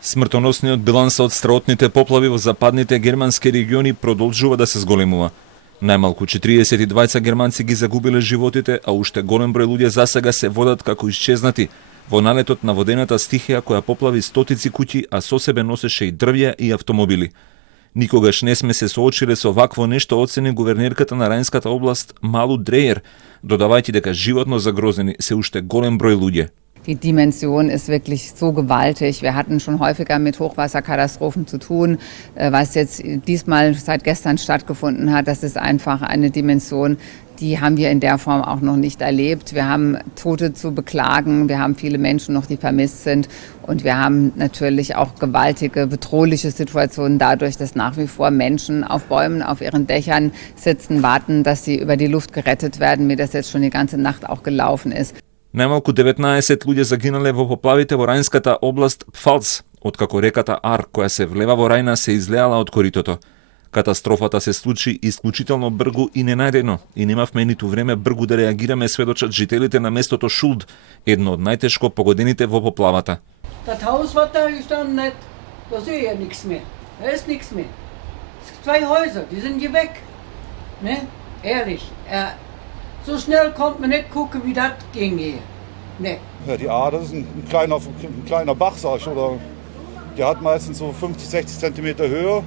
Смртоносниот биланс од страотните поплави во западните германски региони продолжува да се зголемува. Најмалку 42 германци ги загубиле животите, а уште голем број луѓе засега се водат како исчезнати во налетот на водената стихија која поплави стотици куќи, а со себе носеше и дрвја и автомобили. Никогаш не сме се соочиле со вакво нешто, оцени гувернерката на Рајнската област Малу Дрејер, додавајќи дека животно загрозени се уште голем број луѓе. Die Dimension ist wirklich so gewaltig. Wir hatten schon häufiger mit Hochwasserkatastrophen zu tun. Was jetzt diesmal seit gestern stattgefunden hat, das ist einfach eine Dimension, die haben wir in der Form auch noch nicht erlebt. Wir haben Tote zu beklagen, wir haben viele Menschen noch, die vermisst sind. Und wir haben natürlich auch gewaltige, bedrohliche Situationen dadurch, dass nach wie vor Menschen auf Bäumen, auf ihren Dächern sitzen, warten, dass sie über die Luft gerettet werden, wie das jetzt schon die ganze Nacht auch gelaufen ist. Најмалку 19 луѓе загинале во поплавите во Рајнската област Пфалц, откако реката Ар, која се влева во Рајна, се излеала од коритото. Катастрофата се случи исклучително бргу и ненаредно, и немавме ниту време бргу да реагираме, сведочат жителите на местото Шулд, едно од најтешко погодените во поплавата. Das Haus, was da gestanden hat, da sehe ich ja nichts mehr. Da ist nichts mehr. Es gibt 2 Häuser, die sind hier weg. Ne? Ehrlich. So schnell konnte man nicht gucken, wie das ging hier. Ne. Ja, die Ahr, das ist ein kleiner Bach, sag ich, oder der hat meistens so 50, 60 Zentimeter Höhe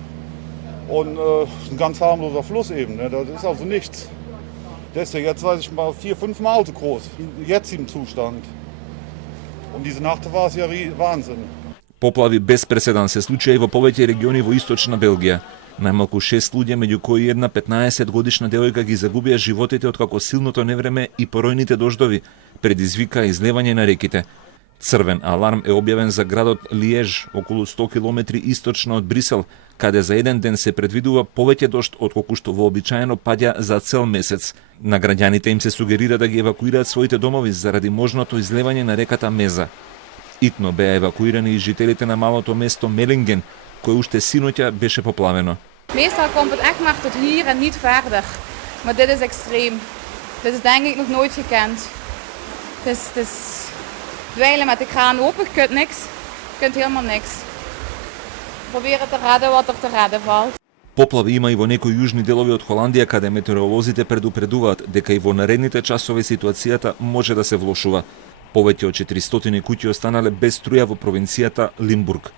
und ist ein ganz harmloser Fluss eben. Ne? Das ist also nichts. Der ist ja jetzt, weiß ich mal, 4, 5 Mal so groß, jetzt im Zustand. Und diese Nacht war es ja Wahnsinn. Поплави без преседан се случија и во повеќе региони во источна Белгија. Најмалку 6 луѓе, меѓу кои една 15-годишна девојка, ги загубија животите откако силното невреме и поројните дождови предизвика излевање на реките. Црвен аларм е објавен за градот Лиеж, околу 100 километри источно од Брисел, каде за еден ден се предвидува повеќе дожд отколку што вообичаено паѓа за цел месец. На граѓаните им се сугерира да ги евакуираат своите домови заради можното излевање на реката Меза. Итно беа евакуирани и жителите на малото место Mellingen, кој уште синоќа беше поплавено. Meestal komt het echt maar tot hier en niet verder. Maar dit is extreem. Dit is denk ik nog nooit gekend. Het is dweilen met de kraan open, je kunt niks. Je kunt helemaal niks. Proberen te redden wat er te redden valt. Поплави има и во некои јужни делови од Холандија, каде метеоролозите предупредуваат дека и во наредните часови ситуацијата може да се влошува. Повеќе од 400 куќи останале без струја во провинцијата Лимбург.